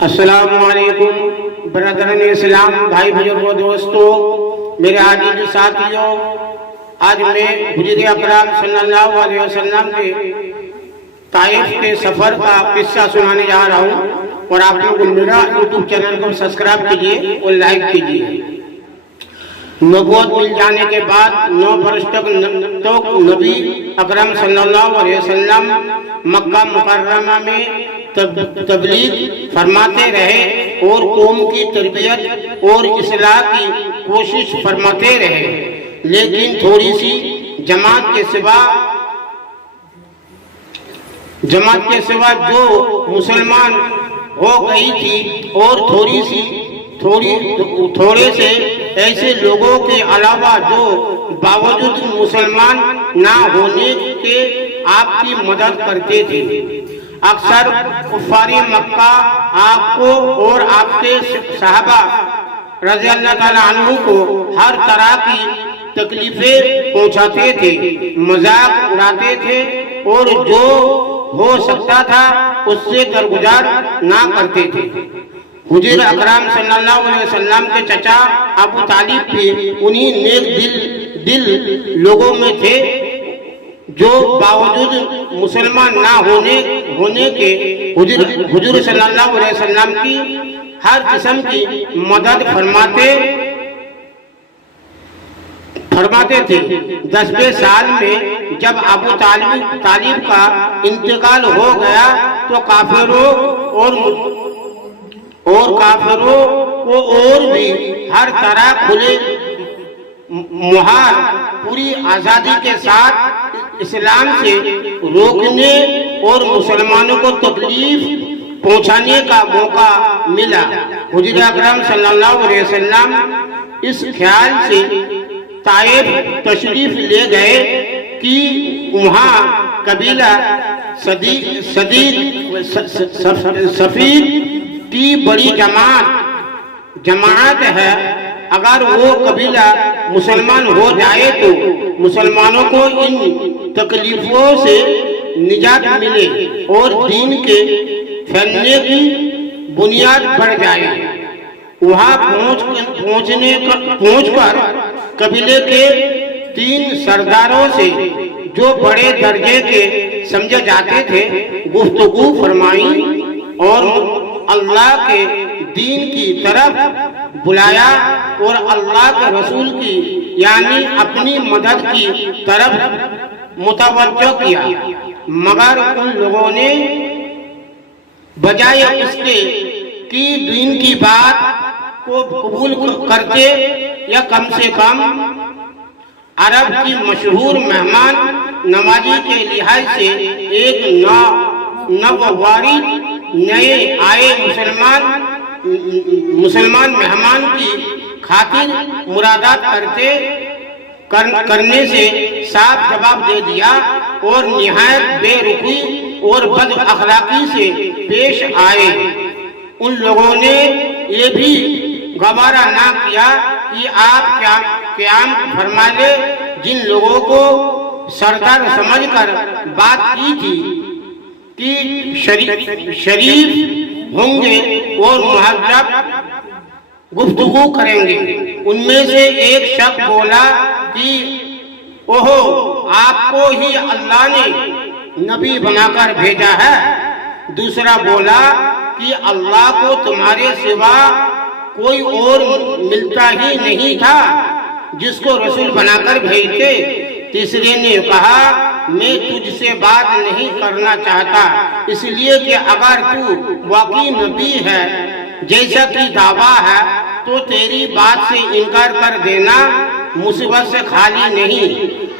السلام علیکم برادران اسلام، بھائی بزرگوں، دوستوں، میرے عزیز ساتھیوں، آج میں حضور اکرم صلی اللہ علیہ وسلم کے طائف کے سفر کا قصہ سنانے جا رہا ہوں، اور آپ لوگ میرا یوٹیوب چینل کو سبسکرائب کیجئے اور لائک کیجئے۔ نبوت مل جانے کے بعد 9 برس تک نبی اکرم صلی اللہ علیہ وسلم مکہ مکرمہ میں تبلیغ فرماتے رہے اور قوم کی تربیت اور اصلاح کی کوشش فرماتے رہے، لیکن تھوڑی سی جماعت کے سوا جو مسلمان ہو گئی تھی، اور تھوڑے سے ایسے لوگوں کے علاوہ جو باوجود مسلمان نہ ہونے کے آپ کی مدد کرتے تھے۔ اکثر کفار مکہ آپ کو اور آپ کے صحابہ رضی اللہ تعالیٰ عنہ کو ہر طرح کی تکلیفیں پہنچاتے تھے، مذاق اڑاتے تھے، اور جو ہو سکتا تھا اس سے درگزر نہ کرتے تھے۔ حضور اکرم صلی اللہ علیہ وسلم کے چچا ابو طالب بھی انہی نیک دل لوگوں میں تھے جو باوجود مسلمان نہ ہونے کے حضور صلی اللہ علیہ وسلم کی ہر قسم کی مدد فرماتے تھے۔ 10ویں سال میں جب ابو طالب کا انتقال ہو گیا تو کافروں کو اور بھی ہر طرح کھلے مہار پوری آزادی کے ساتھ اسلام سے روکنے اور مسلمانوں کو تکلیف پہنچانے کا موقع ملا۔ حضور اکرم صلی اللہ علیہ وسلم اس خیال سے طائف تشریف لے گئے کہ وہاں قبیلہ سفید کی بڑی جماعت ہے، اگر وہ قبیلہ مسلمان ہو جائے تو مسلمانوں کو ان تکلیفوں سے نجات ملے اور دین کے پھیلنے کی بنیاد بڑھ جائے۔ وہاں پہنچ کر قبیلے کے 3 سرداروں سے جو بڑے درجے کے سمجھے جاتے تھے گفتگو فرمائی اور اللہ کے دین کی طرف بلایا اور اللہ کے رسول کی یعنی اپنی مدد کی طرف متوجہ کیا، مگر ان لوگوں نے بجائے اس کے کہ دین کی بات کو قبول کرتے یا کم سے کم عرب کی مشہور مہمان نوازی کے لحاظ سے ایک نوواری نئے آئے مسلمان مہمان کی خاطر مرادات کرنے سے صاف جواب دے دیا، اور نہایت بے رخی اور بد اخلاقی سے پیش آئے۔ ان لوگوں نے یہ بھی گوارا نہ کیا کہ آپ قیام فرما لے۔ جن لوگوں کو سردار سمجھ کر بات کی تھی کہ شریف ہوں گے اور مہذب گفتگو کریں گے، ان میں سے ایک شخص بولا کہ اوہو، آپ کو ہی اللہ نے نبی بنا کر بھیجا ہے۔ دوسرا بولا کہ اللہ کو تمہارے سوا کوئی اور ملتا ہی نہیں تھا جس کو رسول بنا کر بھیجتے۔ تیسرے نے کہا میں تجھ سے بات نہیں کرنا چاہتا، اس لیے کہ اگر تو واقعی نبی ہے جیسا کہ دعویٰ ہے تو تیری بات سے انکار کر دینا مصیبت سے خالی نہیں،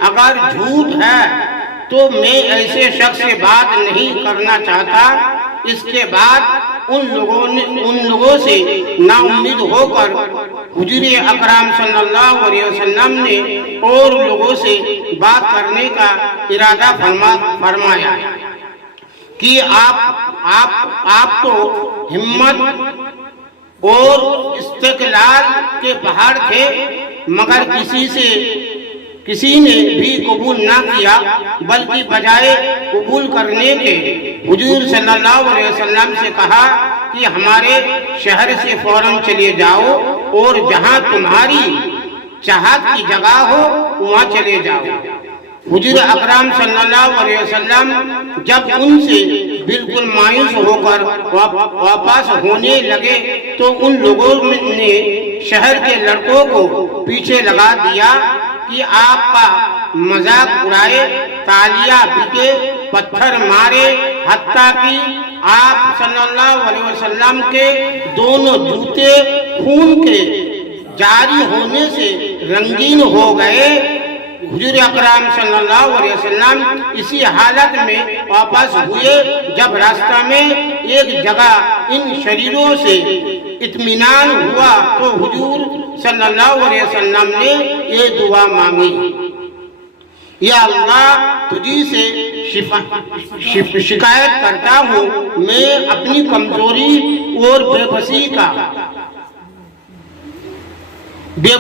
اگر جھوٹ ہے تو میں ایسے شخص سے بات نہیں کرنا چاہتا۔ اس کے بعد ان لوگوں سے نا امید ہو کر حضور اکرم صلی اللہ علیہ وسلم نے اور لوگوں سے بات کرنے کا ارادہ فرمایا کہ آپ تو ہمت اور استقلال کے پہاڑ تھے، مگر کسی نے بھی قبول نہ کیا، بلکہ بجائے قبول کرنے کے حضور صلی اللہ علیہ وسلم سے کہا کہ ہمارے شہر سے فوراً چلے جاؤ اور جہاں تمہاری چاہت کی جگہ ہو وہاں چلے جاؤ۔ حضور اکرم صلی اللہ علیہ وسلم جب ان سے بالکل مایوس ہو کر واپس ہونے لگے تو ان لوگوں نے شہر کے لڑکوں کو پیچھے لگا دیا کہ آپ کا مذاق اڑائے، تالیاں پیٹے، پتھر مارے، حتیٰ کہ آپ صلی اللہ علیہ وسلم کے دونوں جوتے خون کے جاری ہونے سے رنگین ہو گئے۔ حضور اکرم صلی اللہ علیہ وسلم اسی حالت میں واپس ہوئے جب راستہ میں ایک جگہ ان شریروں سے اطمینان ہوا تو حضور صلی اللہ علیہ وسلم نے یہ دعا مانگی، یا اللہ تجھی سے شکایت کرتا ہوں، میں اپنی کمزوری اور بے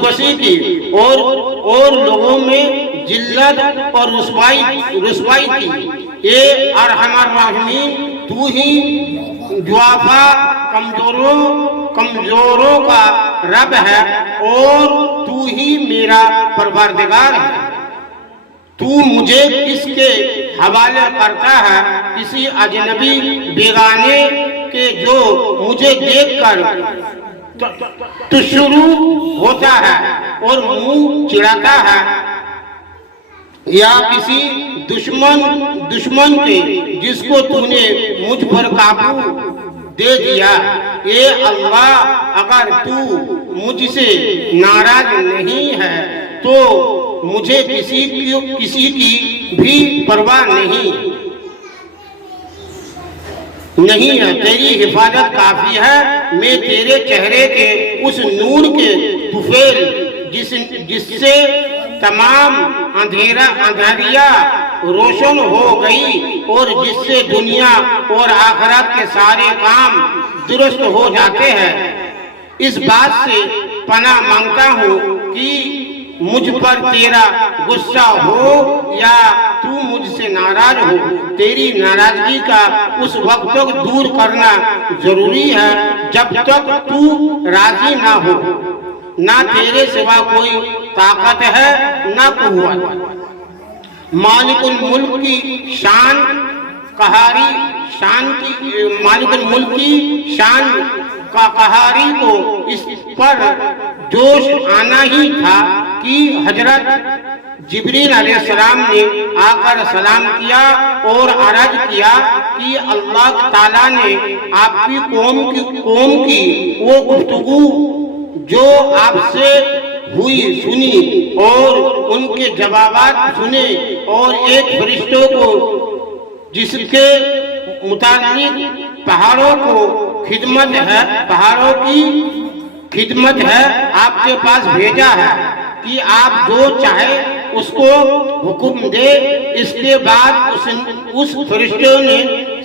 بسی کی اور لوگوں میں ذلت اور رسوائی کی۔ اے ارحم الراحمین، تو ہی ضعفا کمزوروں کا رب ہے اور تو ہی میرا پروردگار ہے۔ تو مجھے کس کے حوالے کرتا ہے؟ کسی اجنبی بیگانے کے جو مجھے دیکھ کر تو شروع ہوتا ہے اور منہ چڑھاتا ہے، یا کسی دشمن کے جس کو تو نے مجھ پر قابو دے دیا۔ اے اللہ، اگر تو مجھ سے ناراض نہیں ہے تو مجھے کسی کی بھی پرواہ نہیں ہے، تیری حفاظت کافی ہے۔ میں تیرے چہرے کے اس نور کے طفیل جس سے تمام اندھیریاں روشن ہو گئی اور جس سے دنیا اور آخرت کے سارے کام درست ہو جاتے ہیں، اس بات سے پناہ مانگتا ہوں کہ مجھ پر تیرا غصہ ہو یا تو مجھ سے ناراض ہو۔ تیری ناراضگی کا اس وقت تک دور کرنا ضروری ہے جب تک تو راضی نہ ہو۔ نہ تیرے سوا کوئی طاقت ہے نہ قوت۔ مالک الملک کی شان کا قہاری کو اس پر جوش آنا ہی تھا کہ حضرت جبریل علیہ السلام نے آ کر سلام کیا اور عرض کیا کہ اللہ تعالیٰ نے آپ کی قوم کی وہ گفتگو جو آپ سے ہوئی سنی اور ان کے جوابات سنے، اور ایک فرشتوں کو جس کے متعلق پہاڑوں کی خدمت ہے آپ کے پاس بھیجا ہے کہ آپ جو چاہے اس کو حکم دے۔ اس کے بعد اس فرشتوں نے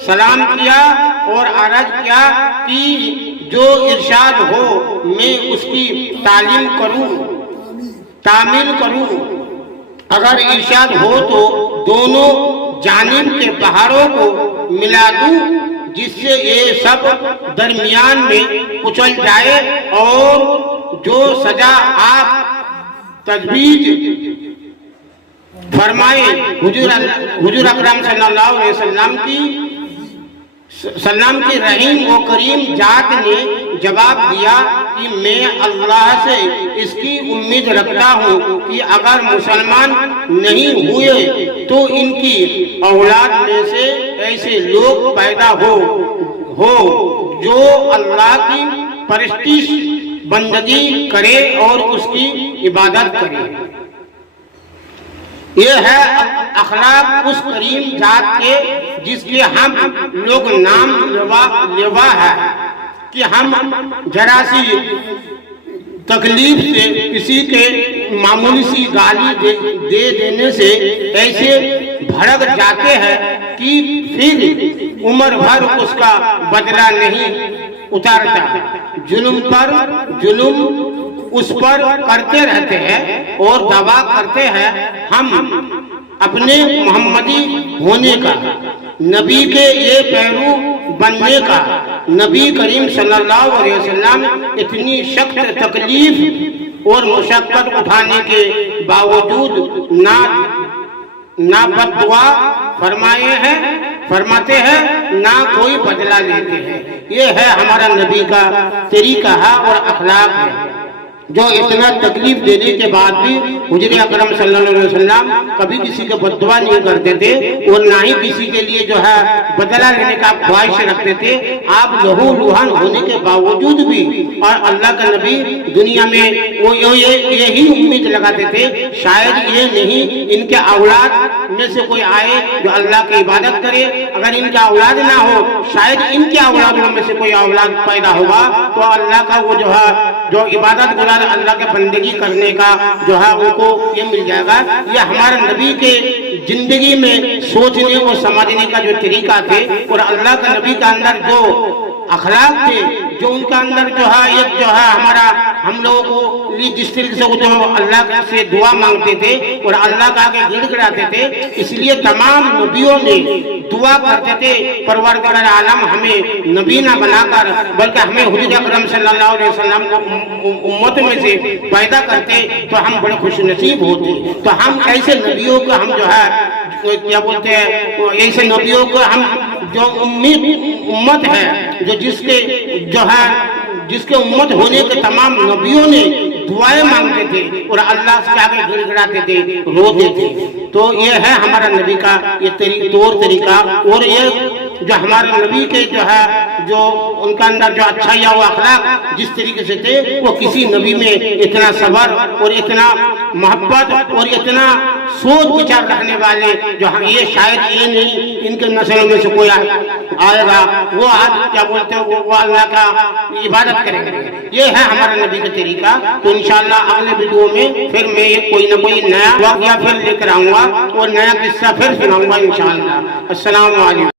سلام کیا اور عرض کیا کہ جو ارشاد ہو میں اس کی تعمیل کروں۔ اگر ارشاد ہو تو دونوں جانب کے پہاڑوں کو ملا دوں جس سے یہ سب درمیان میں کچل جائے، اور جو سزا آپ تجویز فرمائے۔ حضور اکرم صلی اللہ علیہ وسلم کی رحیم و کریم ذات نے جواب دیا کہ میں اللہ سے اس کی امید رکھتا ہوں کہ اگر مسلمان نہیں ہوئے تو ان کی اولاد میں سے ایسے لوگ پیدا ہو جو اللہ کی پرستش بندگی کرے اور اس کی عبادت کرے۔ یہ ہے اخلاق اس کریم ذات کے جس کے ہم لوگ نام لیوا ہے کہ ہم ذرا سی تکلیف سے کسی کے معمولی سی گالی دے دینے سے ایسے بھڑک جاتے ہیں کہ پھر عمر بھر اس کا بدلہ نہیں اتارتا۔ ظلم پر ظلم اس پر کرتے رہتے ہیں اور دعویٰ کرتے ہیں ہم اپنے محمدی ہونے کا، نبی کے یہ پیرو بننے کا، نبی کریم صلی اللہ علیہ وسلم اتنی سخت تکلیف اور مشقت اٹھانے کے باوجود نہ بد دعا فرماتے ہیں نہ کوئی بدلہ لیتے ہیں. یہ ہے ہمارا نبی کا طریقہ ہے اور اخلاق ہے، جو اتنا تکلیف دینے کے بعد بھی حضور اکرم صلی اللہ علیہ وسلم کبھی کسی کے بد دعا نہیں کرتے تھے اور نہ ہی کسی کے لیے جو ہے بدلہ لینے کا خواہش رکھتے تھے. آپ لہو لہن ہونے کے باوجود بھی اور اللہ کا نبی دنیا میں وہ یہی امید لگاتے تھے شاید یہ نہیں ان کے اولاد میں سے کوئی آئے جو اللہ کی عبادت کرے، اگر ان کا اولاد نہ ہو شاید ان کے اولادوں میں سے کوئی اولاد پیدا ہوگا تو اللہ کا وہ جو ہے جو عبادت گزار اللہ کے بندگی کرنے کا جو ہے ان کو یہ مل جائے گا. یہ ہمارے نبی کے زندگی میں سوچنے اور سمجھنے کا جو طریقہ تھے اور اللہ کے نبی کے اندر جو اخلاق تھے، جو ان کا اندر جو ہے ایک جو ہے ہمارا ہم لوگوں کو جس طریقے سے جو اللہ سے دعا مانگتے تھے اور اللہ کا آگے گڑ گڑاتے تھے، اس لیے تمام نبیوں نے دعا کرتے تھے پروردگار عالم ہمیں نبی نہ بنا کر بلکہ ہمیں حضور اکرم صلی اللہ علیہ وسلم امت میں سے پیدا کرتے تو ہم بڑے خوش نصیب ہوتے. تو ہم ایسے نبیوں کو ہم جو ہے کیا بولتے ہیں ایسے نبیوں کو ہم جو امت ہے جو جس کے امت ہونے کے تمام نبیوں نے دعائیں مانگتے تھے اور اللہ سے آگے گڑ گڑاتے تھے، روتے تھے. تو یہ ہے ہمارا نبی کا یہ طور طریقہ. اور یہ جو ہمارے نبی کے جو ہے جو ان کا اندر جو اچھائیاں و اخلاق جس طریقے سے تھے وہ کسی نبی میں اتنا صبر اور اتنا محبت اور اتنا سوچ بچار رکھنے والے جو یہ شاید یہ نہیں ان کے نسلوں میں سے کوئی آئے گا وہ آج کیا بولتے ہیں وہ اللہ کا عبادت کریں گے. یہ ہے ہمارا نبی کا طریقہ. تو انشاءاللہ اگلے ویڈیو میں پھر میں کوئی نہ کوئی نیا واقعہ پھر لے کر آؤں گا اور نیا قصہ پھر سناؤں گا انشاءاللہ. السلام علیکم.